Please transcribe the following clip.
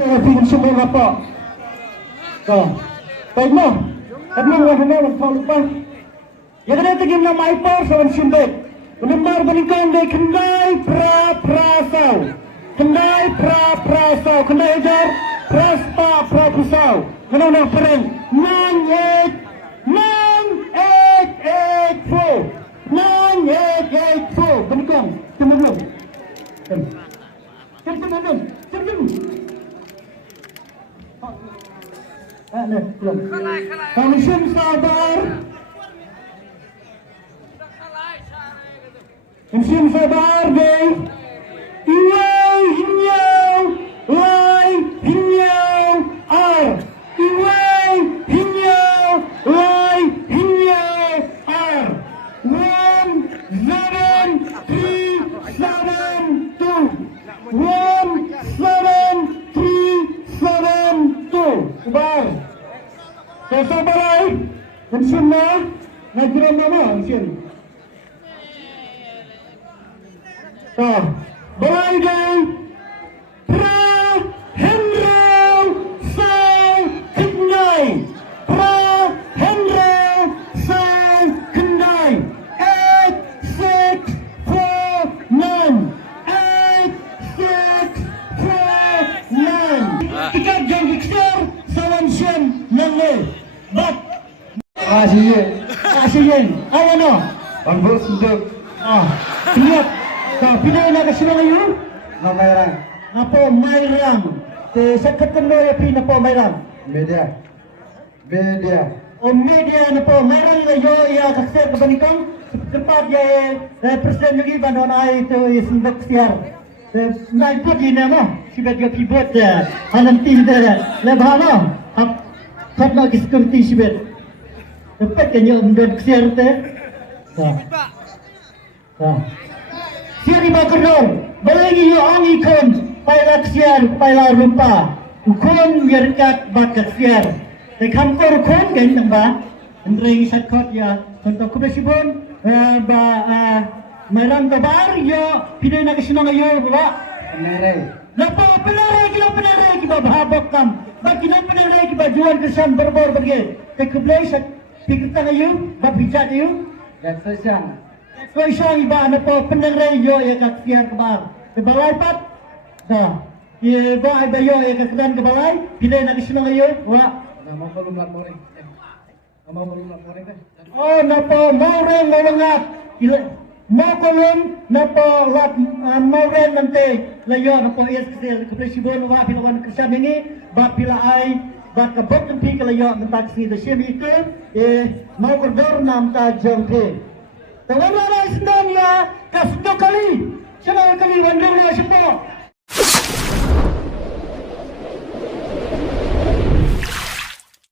Film semua apa? Kau, baik mo. Tapi orang orang kau lupa. Yang ada tu game nama ei2 sama simbek. Menembar berikan dek kendai pra-prasau. Kendai pra-prasau. Kendai jar pra-prasau. Kenapa perang? 9884. Berikan. Temu belum? Jom. Belum. Kami sabar. Insyim sabar deh. Iwai hinyau, lai hinyau ar. Iwai hinyau, lai hinyau ar. 1737. 1737. Sabar. Saya sabar lagi. Insyim na. Najiran nama insyim. Balai gay pra henrau sai kendai pra henrau sai kendai 8649 kita jangan ksiar salam sian nange bat kasih awana bangos untuk lihat. Pinay na kasi na ngayon? Mayrang. Napo, mayrang. Sakat kan mo yapi na po mayrang? Media. O media na po, mayrang na yo iya kakser kabanikang cepat ya presiden yung iba noon ay ito isindok siar. Naipod yun na mo, sibet yung keyboard ya. Alam tinda, labha mo. Kat na security sibet. Dapat kanyo umdod siar te. Siar iba kerong, balagi yo ang ikon, pailak siar, pailar lupa, ukon mirkat bakat siar. Tekhampor ukon gan ba? Andrei sakot ya, contoh kubesibon, malam kabar yo, pinay na kasi nga yo, baba. Penerai kita bahabak kam. Bagi na penerai kita jual kesan berbor bagi. Tekublay sa pikirta ngayon, babijat yo. That's so siang. So isang iba na po penerai yo ya kaksiar kabar. Kebalai pat. Dah. Ye ba ay bayo ya kakdan kebalai, pinay na kasi nga yo, wa. Mau kolum laporin. Mau kolum laporin kan? Oh, napa mau reng mawangat. Mau kolum napa lat mau reng nanti layo napa SKL kepresibon wa pilawan kesan ini ba pila ai ba kabot nanti kalayo mentaksi de semi itu mau kordor nam ta jongke. Tawala na isdan ya kasdo kali